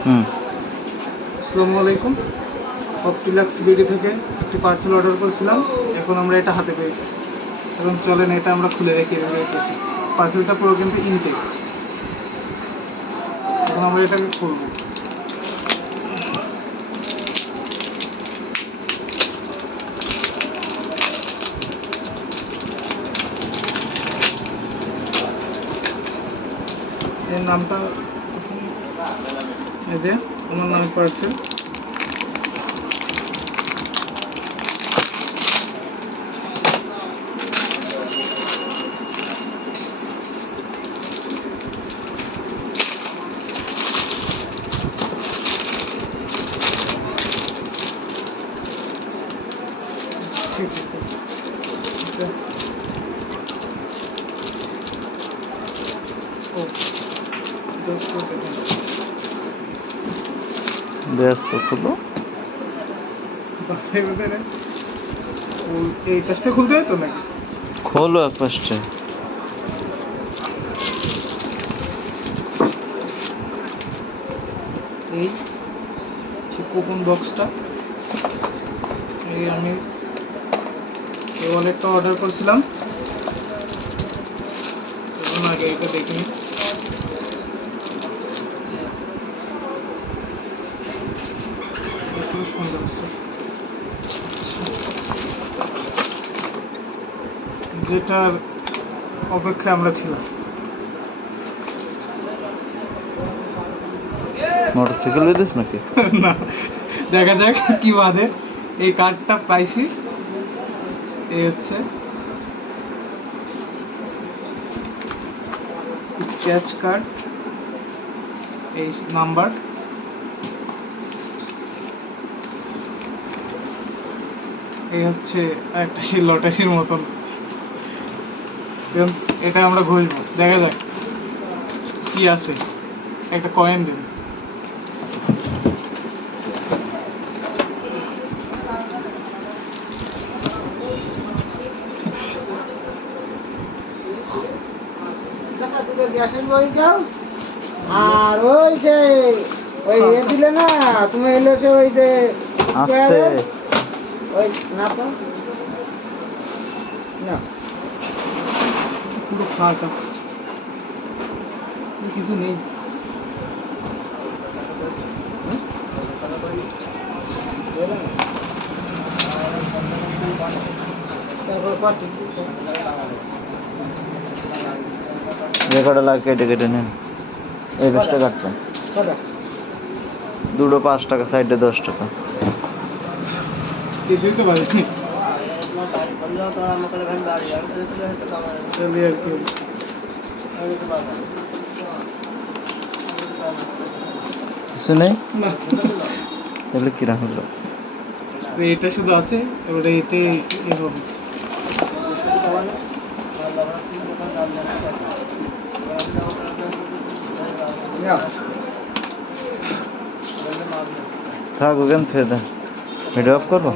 আসসালামু আলাইকুম। Optilux BD থেকে একটি পার্সেল অর্ডার করেছিলাম, এখন আমরা এটা হাতে পেয়েছি। এখন চলেন এটা আমরা খুলে দেখি এভাবে পেয়েছি। পার্সেলটা পুরো কিন্তু ইনটেক। এখন আমরা এটাকে খুলব। এর নামটা এই যে আমার নাম পার্সেল। ব্যস্ত খুলো, এই পাশটা খুলতে হয় তো নাকি? খোলো এক পাশে। এই কুপন বক্সটা, এই আমি এই ওয়ালেটটা অর্ডার করেছিলাম, তখন আগে এটা দেখিনি। খুব সুন্দর হচ্ছে, যেটার অপেক্ষায় আমরা ছিলাম। মোটরসাইকেল বেঁধেছ নাকি? না, দেখা যাক কি বাদে। এই কার্ডটা পাইছি, এই হচ্ছে স্ক্র্যাচ কার্ড, এই নাম্বার, এই হচ্ছে একটা সেই লটারির মতন। এটা আমরা ঘষবো, দেখা যাক কি আছে। একটা কয়েন দেন। গ্যাসের বাড়ি যাও, আর ওই যে ওই দিলে না তুমি, এলো সে ওই যে আস্তে ওই না তো না, পুরো ফাঁকা, কিছু নেই। তারপর পাঠিয়ে যে কটা লাগে কেটে কেটে নেন। এই পাশটা কাটবেন, দুটো 5 টাকা, সাইডে 10 টাকা। কিছুই তো পারিনি। চলি আর কি। কিছু নেই, না, তাহলে কিরা হলো? এটা শুধু আছে, এবারে এটাই হবে। থাক, ওখানে ফেলে দেন। ভিডিও অফ করবো।